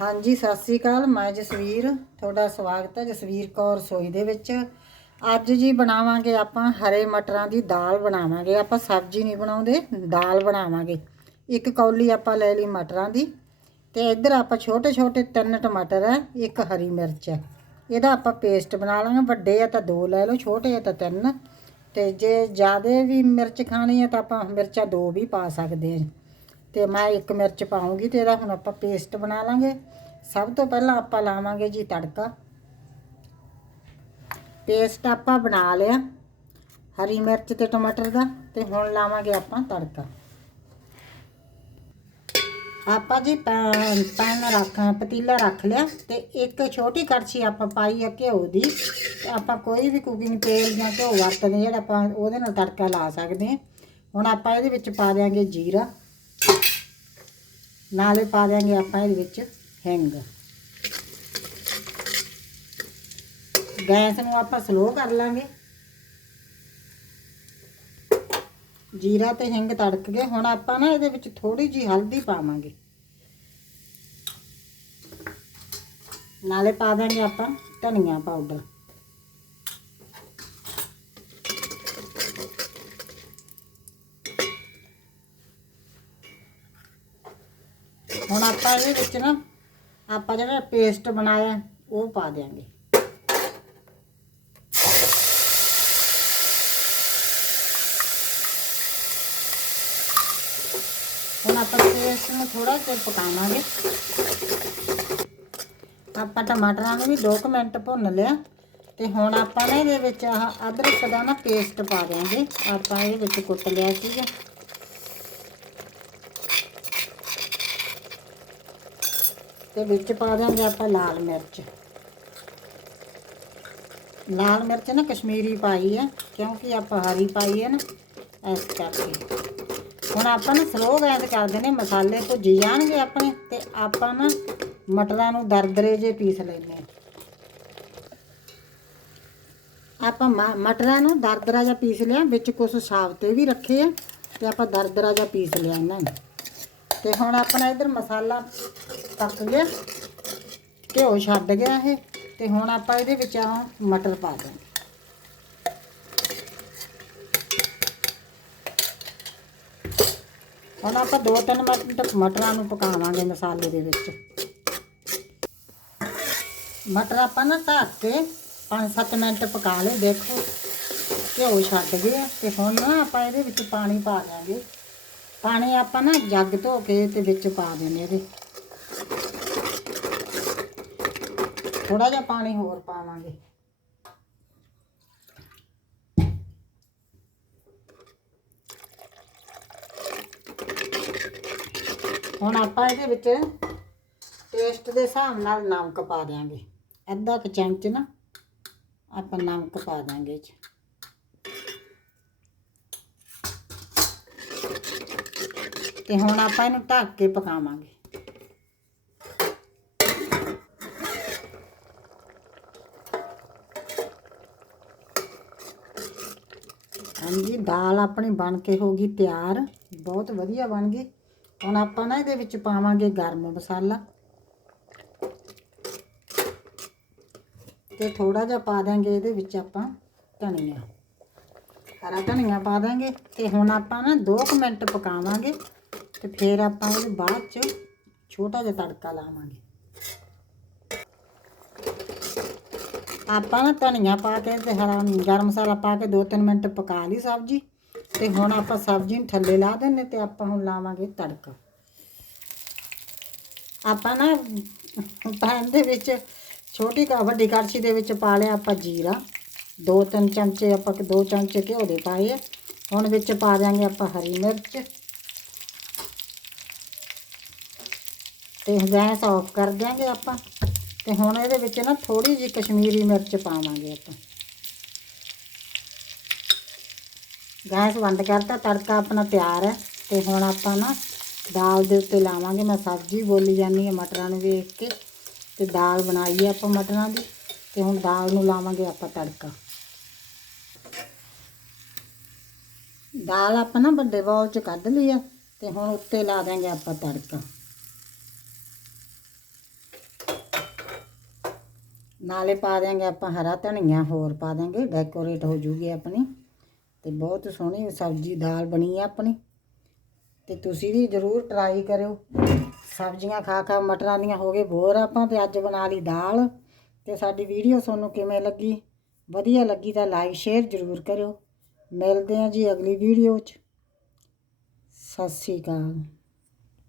ਹਾਂਜੀ, ਸਤਿ ਸ੍ਰੀ ਅਕਾਲ। ਮੈਂ ਜਸਵੀਰ, ਤੁਹਾਡਾ ਸਵਾਗਤ ਹੈ ਜਸਵੀਰ ਕੌਰ ਸੋਈ ਦੇ ਵਿੱਚ। ਅੱਜ ਜੀ ਬਣਾਵਾਂਗੇ ਆਪਾਂ ਹਰੇ ਮਟਰਾਂ ਦੀ ਦਾਲ ਬਣਾਵਾਂਗੇ। ਆਪਾਂ ਸਬਜ਼ੀ ਨਹੀਂ ਬਣਾਉਂਦੇ, ਦਾਲ ਬਣਾਵਾਂਗੇ। ਇੱਕ ਕੌਲੀ ਆਪਾਂ ਲੈ ਲਈ ਮਟਰਾਂ ਦੀ ਤੇ ਇੱਧਰ ਆਪਾਂ ਛੋਟੇ ਛੋਟੇ ਤਿੰਨ ਟਮਾਟਰ ਹੈ, ਇੱਕ ਹਰੀ ਮਿਰਚ ਹੈ। ਇਹਦਾ ਆਪਾਂ ਪੇਸਟ ਬਣਾ ਲਾਂਗੇ। ਵੱਡੇ ਆ ਤਾਂ ਦੋ ਲੈ ਲਓ, ਛੋਟੇ ਆ ਤਾਂ ਤਿੰਨ। ਤੇ ਜੇ ਜ਼ਿਆਦਾ ਵੀ ਮਿਰਚ ਖਾਣੀ ਹੈ ਤਾਂ ਆਪਾਂ ਮਿਰਚਾਂ ਦੋ ਵੀ ਪਾ ਸਕਦੇ ਹਾਂ। ਤੇ ਮੈਂ ਇੱਕ ਮਿਰਚ ਪਾਉਂਗੀ ਤੇ ਇਹਦਾ ਹੁਣ ਆਪਾਂ ਪੇਸਟ ਬਣਾ ਲਾਂਗੇ। ਸਭ ਤੋਂ ਪਹਿਲਾਂ ਆਪਾਂ ਲਾਵਾਂਗੇ ਜੀ ਤੜਕਾ। ਪੇਸਟ ਆਪਾਂ ਬਣਾ ਲਿਆ, ਹਰੀ ਮਿਰਚ ਤੇ ਟਮਾਟਰ ਦਾ, ਤੇ ਹੁਣ ਲਾਵਾਂਗੇ ਆਪਾਂ ਤੜਕਾ। ਆਪਾਂ ਜੀ ਪੈਨ ਪੈਨ ਰੱਖ, ਪਤੀਲਾ ਰੱਖ ਲਿਆ ਤੇ ਇੱਕ ਛੋਟੀ ਕੜਛੀ ਆਪਾਂ ਪਾਈ ਆ ਘਿਓ ਦੀ। ਤੇ ਆਪਾਂ ਕੋਈ ਵੀ ਕੁਕਿੰਗ ਤੇਲ ਜਾਂ ਘਿਓ ਵਰਤਦੇ ਜਿਹੜਾ ਆਪਾਂ ਉਹਦੇ ਨਾਲ ਤੜਕਾ ਲਾ ਸਕਦੇ ਹਾਂ। ਹੁਣ ਆਪਾਂ ਇਹਦੇ ਵਿੱਚ ਪਾ ਦਿਆਂਗੇ ਜੀਰਾ। ਨਾਲੇ ਪਾ ਦਿਆਂਗੇ ਆਪਾਂ ਇਹਦੇ ਵਿੱਚ ਹਿੰਗ। ਗੈਸ ਨੂੰ ਆਪਾਂ ਸਲੋ ਕਰ ਲਾਂਗੇ। ਜੀਰਾ ਤੇ ਹਿੰਗ ਤੜਕ ਗਏ, ਹੁਣ ਆਪਾਂ ਨਾ ਇਹਦੇ ਵਿੱਚ ਥੋੜੀ ਜੀ ਹਲਦੀ ਪਾਵਾਂਗੇ। ਨਾਲੇ ਪਾ ਦਾਂਗੇ ਆਪਾਂ ਧਨੀਆ ਪਾਊਡਰ ਹੁਣ ਆਪਾਂ ਇਹਦੇ ਵਿੱਚ ਨਾ, ਆਪਾਂ ਜਿਹੜਾ ਪੇਸਟ ਬਣਾਇਆ, ਉਹ ਪਾ ਦਿਆਂਗੇ। ਹੁਣ ਆਪਾਂ ਪੇਸਟ ਨੂੰ ਥੋੜਾ ਜਿਹਾ ਪਕਾਵਾਂਗੇ। ਆਪਾਂ ਟਮਾਟਰਾਂ ਨੂੰ ਵੀ 2 ਮਿੰਟ ਭੁੰਨ ਲਿਆ। ਤੇ ਹੁਣ ਆਪਾਂ ਨੇ ਇਹਦੇ ਵਿੱਚ ਆਹ ਅਦਰਕ ਦਾ ਨਾ ਪੇਸਟ ਪਾ ਦਿਆਂਗੇ। ਆਪਾਂ ਇਹਦੇ ਵਿੱਚ ਕੁੱਟ ਲਿਆ ਸੀਗਾ। ਤੇ ਵਿੱਚ ਪਾ ਦਿਆਂਗੇ ਆਪਾਂ ਲਾਲ ਮਿਰਚ। ਲਾਲ ਮਿਰਚ ਨਾ ਕਸ਼ਮੀਰੀ ਪਾਈ ਹੈ ਕਿਉਂਕਿ ਆਪਾਂ ਹਰੀ ਪਾਈ ਹੈ ਨਾ, ਇਸ ਕਰਕੇ। ਹੁਣ ਆਪਾਂ ਨਾ ਸਲੋ ਗੈਸ ਕਰਦੇ ਨੇ ਮਸਾਲੇ ਭੁੱਜੀ ਜਾਣਗੇ ਆਪਣੇ, ਤੇ ਆਪਾਂ ਨਾ ਮਟਰਾਂ ਨੂੰ ਦਰਦਰੇ ਜੇ ਪੀਸ ਲੈਣੇ ਆ। ਆਪਾਂ ਮ- ਮਟਰਾਂ ਨੂੰ ਦਰਦਰਾ ਜਿਹਾ ਪੀਸ ਲਿਆ, ਵਿੱਚ ਕੁਝ ਸਾਬਤੇ ਵੀ ਰੱਖੇ ਆ, ਤੇ ਆਪਾਂ ਦਰਦਰਾ ਜਿਹਾ ਪੀਸ ਲਿਆ ਇਹਨਾਂ ਨੂੰ। ਤੇ ਹੁਣ ਆਪਣਾ ਇਧਰ ਮਸਾਲਾ ਪੱਕ ਗਿਆ। ਘਿਓ ਛੱਡ ਗਿਆ ਇਹ ਤੇ ਹੁਣ ਆਪਾਂ ਇਹਦੇ ਵਿੱਚ ਆ ਮਟਰ ਪਾ ਦਾਂਗੇ ਹੁਣ ਆਪਾਂ ਦੋ ਤਿੰਨ ਮਿੰਟ ਮਟਰਾਂ ਨੂੰ ਪਕਾਵਾਂਗੇ ਮਸਾਲੇ ਦੇ ਵਿੱਚ। ਮਟਰ ਆਪਾਂ ਨਾ ਢੱਕ ਕੇ 5-7 ਮਿੰਟ ਪਕਾ ਲਏ। ਦੇਖੋ ਘਿਓ ਛੱਡ ਗਿਆ ਤੇ ਹੁਣ ਨਾ ਆਪਾਂ ਇਹਦੇ ਵਿੱਚ ਪਾਣੀ ਪਾ ਦਾਂਗੇ ਪਾਣੀ ਆਪਾਂ ਨਾ ਜੱਗ ਧੋ ਕੇ ਤੇ ਵਿੱਚ ਪਾ ਦੇਣੇ ਇਹਦੇ। ਥੋੜਾ ਜਿਹਾ ਪਾਣੀ ਹੋਰ ਪਾਵਾਂਗੇ। ਹੁਣ ਆਪਾਂ ਇਹਦੇ ਵਿੱਚ ਟੇਸਟ ਦੇ ਹਿਸਾਬ ਨਾਲ ਨਮਕ ਪਾ ਦਿਆਂਗੇ। ਅੱਧਾ ਕੁ ਚਮਚ ਨਾ ਆਪਾਂ ਨਮਕ ਪਾ ਦਾਂਗੇ ਇਹ ਤੇ ਹੁਣ ਆਪਾਂ ਇਹਨੂੰ ਢੱਕ ਕੇ ਪਕਾਵਾਂਗੇ। ਹਾਂਜੀ, ਦਾਲ ਆਪਣੀ ਬਣ ਕੇ ਹੋ ਗਈ ਤਿਆਰ। ਬਹੁਤ ਵਧੀਆ ਬਣ ਗਈ। ਹੁਣ ਆਪਾਂ ਨਾ ਇਹਦੇ ਵਿੱਚ ਪਾਵਾਂਗੇ ਗਰਮ ਮਸਾਲਾ। ਤੇ ਥੋੜਾ ਜਿਹਾ ਪਾ ਦਾਂਗੇ ਇਹਦੇ ਵਿੱਚ ਆਪਾਂ ਧਨੀਆ। ਹਰਾ ਧਨੀਆ ਪਾ ਦਾਂਗੇ ਤੇ ਹੁਣ ਆਪਾਂ ਨਾ 2 ਮਿੰਟ ਪਕਾਵਾਂਗੇ ਤੇ ਫਿਰ ਆਪਾਂ ਇਹਦੇ ਬਾਅਦ ਚ ਛੋਟਾ ਜਿਹਾ ਤੜਕਾ ਲਾਵਾਂਗੇ। ਆਪਾਂ ਨਾ ਧਨੀਆ ਪਾ ਕੇ ਤੇ ਹਰਾ ਗਰਮ ਮਸਾਲਾ ਪਾ ਕੇ 2-3 ਮਿੰਟ ਪਕਾ ਲਈ ਸਬਜ਼ੀ ਤੇ ਹੁਣ ਆਪਾਂ ਸਬਜ਼ੀ ਨੂੰ ਥੱਲੇ ਲਾ ਦਿੰਨੇ ਤੇ ਆਪਾਂ ਹੁਣ ਲਾਵਾਂਗੇ ਤੜਕਾ। ਆਪਾਂ ਨਾ ਪੈਨ ਦੇ ਵਿੱਚ ਛੋਟੀ ਕਾ ਵੱਡੀ ਕੜਛੀ ਦੇ ਵਿੱਚ ਪਾ ਲਿਆ ਆਪਾਂ ਜੀਰਾ। ਦੋ ਤਿੰਨ ਚਮਚੇ ਆਪਾਂ ਦੋ ਚਮਚੇ ਘਿਓ ਦੇ ਪਾਏ ਆ। ਹੁਣ ਵਿੱਚ ਪਾ ਦਿਆਂਗੇ ਆਪਾਂ ਹਰੀ ਮਿਰਚ। ਤੇ ਗੈਸ ਆਫ ਕਰ ਦਿਆਂਗੇ ਆਪਾਂ। ਤੇ ਹੁਣ ਇਹਦੇ ਵਿੱਚ ਨਾ ਥੋੜੀ ਜਿਹੀ ਕਸ਼ਮੀਰੀ ਮਿਰਚ ਪਾਵਾਂਗੇ ਆਪਾਂ। ਗੈਸ ਬੰਦ ਕਰਤਾ, ਤੜਕਾ ਆਪਣਾ ਤਿਆਰ ਹੈ। ਤੇ ਹੁਣ ਆਪਾਂ ਨਾ ਦਾਲ ਦੇ ਉੱਤੇ ਲਾਵਾਂਗੇ। ਮੈਂ ਸਬਜ਼ੀ ਬੋਲੀ ਜਾਂਦੀ ਹੈ ਮਟਰਾਂ ਨੂੰ ਵੇਖ ਕੇ। ਤੇ ਦਾਲ ਬਣਾਈ ਹੈ ਆਪਾਂ ਮਟਰਾਂ ਦੀ। ਤੇ ਹੁਣ ਦਾਲ ਨੂੰ ਲਾਵਾਂਗੇ ਆਪਾਂ ਤੜਕਾ। ਦਾਲ ਆਪਾਂ ਨਾ ਵੱਡੇ ਬਾਉਲ 'ਚ ਕੱਢ ਲਈ ਆ ਤੇ ਹੁਣ ਉੱਤੇ ਲਾ ਦਾਂਗੇ ਆਪਾਂ ਤੜਕਾ। ਨਾਲੇ ਪਾ ਦਿਆਂਗੇ ਆਪਾਂ ਹਰਾ ਧਨੀਆ, ਹੋਰ ਪਾ ਦਿਆਂਗੇ ਡੈਕੋਰੇਟ ਹੋ ਜੂਗੀ ਆਪਣੀ। ਤੇ ਬਹੁਤ ਸੋਹਣੀ ਸਬਜ਼ੀ ਦਾਲ ਬਣੀ ਆ ਆਪਣੀ। ਤੇ ਤੁਸੀਂ ਵੀ ਜਰੂਰ ਟਰਾਈ ਕਰਿਓ। ਸਬਜ਼ੀਆਂ ਖਾ ਖਾ ਮਟਰਾਂ ਦੀਆਂ ਹੋ ਗਏ ਬੋਰ ਆਪਾਂ ਤੇ ਅੱਜ ਬਣਾ ਲਈ ਦਾਲ। ਤੇ ਸਾਡੀ ਵੀਡੀਓ ਤੁਹਾਨੂੰ ਕਿਵੇਂ ਲੱਗੀ? ਵਧੀਆ ਲੱਗੀ ਤਾਂ ਲਾਈਕ ਸ਼ੇਅਰ ਜਰੂਰ ਕਰਿਓ। ਮਿਲਦੇ ਹਾਂ ਜੀ ਅਗਲੀ ਵੀਡੀਓ 'ਚ। ਸਤਿ ਸ਼੍ਰੀ ਅਕਾਲ।